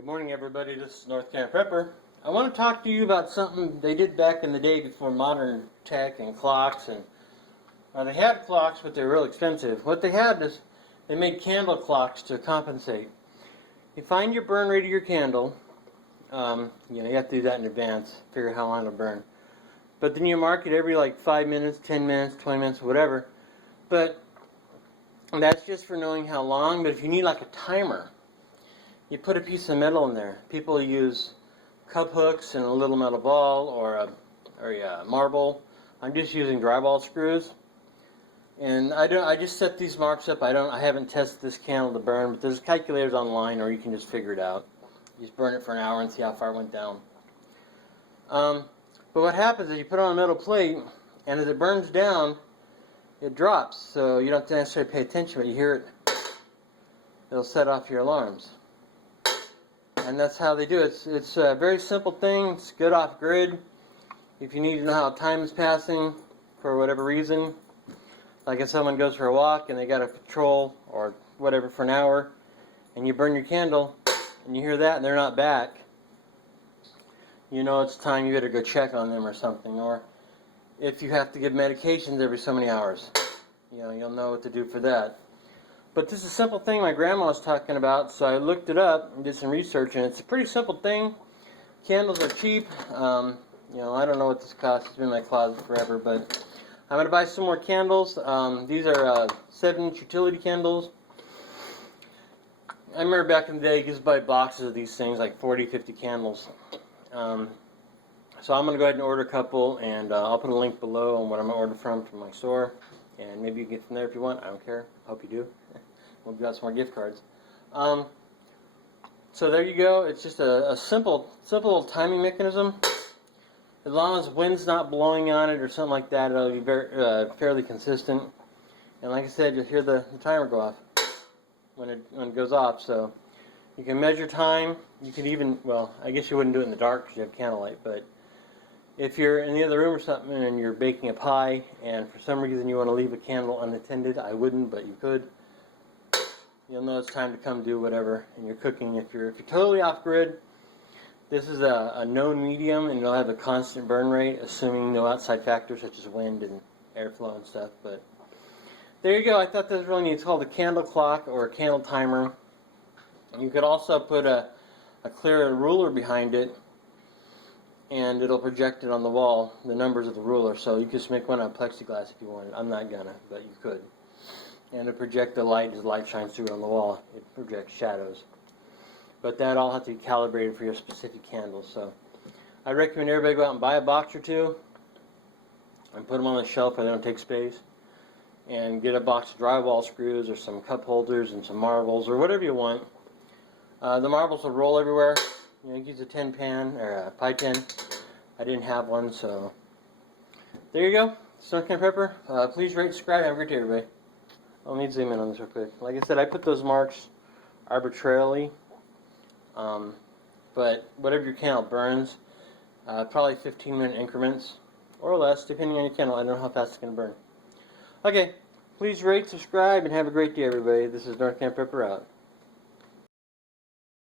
Good morning, everybody. This is North Camp Prepper. I want to talk to you about something they did back in the day before modern tech and clocks. And they had clocks, but they were real expensive. What they had is they made candle clocks to compensate. You find your burn rate of your candle. You have to do that in advance. Figure how long it'll burn. But then you mark it every like 5 minutes, 10 minutes, 20 minutes, whatever. But that's just for knowing how long. But if you need like a timer, you put a piece of metal in there. People use cup hooks and a little metal ball or a marble. I'm just using drywall screws. And I just set these marks up. I haven't tested this candle to burn, but there's calculators online, or you can just figure it out. You just burn it for an hour and see how far it went down. But what happens is you put it on a metal plate, and as it burns down, it drops. So you don't have to necessarily pay attention, but you hear it. It'll set off your alarms. And that's how they do it. It's a very simple thing. It's good off grid. If you need to know how time is passing for whatever reason, like if someone goes for a walk and they got a patrol or whatever for an hour, and you burn your candle and you hear that and they're not back, you know it's time. You better go check on them or something. Or if you have to give medications every so many hours, you'll know what to do for that. But this is a simple thing my grandma was talking about, so I looked it up and did some research, and it's a pretty simple thing. Candles are cheap. I don't know what this costs. It's been in my closet forever, but I'm going to buy some more candles. These are 7-inch utility candles. I remember back in the day, you used to buy boxes of these things, like 40, 50 candles. So I'm going to go ahead and order a couple, and I'll put a link below on what I'm going to order from my store. And maybe you can get from there if you want. I don't care. Hope you do. We'll get some more gift cards. So there you go. It's just a simple little timing mechanism. As long as wind's not blowing on it or something like that, it'll be fairly consistent. And like I said, you'll hear the timer go off when it goes off. So you can measure time. You can even, I guess you wouldn't do it in the dark because you have candlelight, but if you're in the other room or something and you're baking a pie and for some reason you want to leave a candle unattended, I wouldn't, but you could. You'll know it's time to come do whatever and you're cooking. If you're totally off grid, this is a known medium and it'll have a constant burn rate, assuming no outside factors such as wind and airflow and stuff. But there you go. I thought this was really neat. It's called a candle clock or a candle timer. You could also put a clear ruler behind it, and it'll project it on the wall, the numbers of the ruler. So you could just make one out of plexiglass if you wanted. I'm not gonna, but you could. And it'll project the light as the light shines through on the wall. It projects shadows. But that all has to be calibrated for your specific candles. So I recommend everybody go out and buy a box or two and put them on the shelf where they don't take space. And get a box of drywall screws or some cup holders and some marbles or whatever you want. The marbles will roll everywhere. You can use a tin pan or a pie tin. I didn't have one, so there you go. North Camp Prepper. Please rate, subscribe. Have a great day, everybody. Let me zoom in on this real quick. Like I said, I put those marks arbitrarily, but whatever your candle burns, probably 15-minute increments or less, depending on your candle. I don't know how fast it's going to burn. Okay, please rate, subscribe, and have a great day, everybody. This is North Camp Prepper out.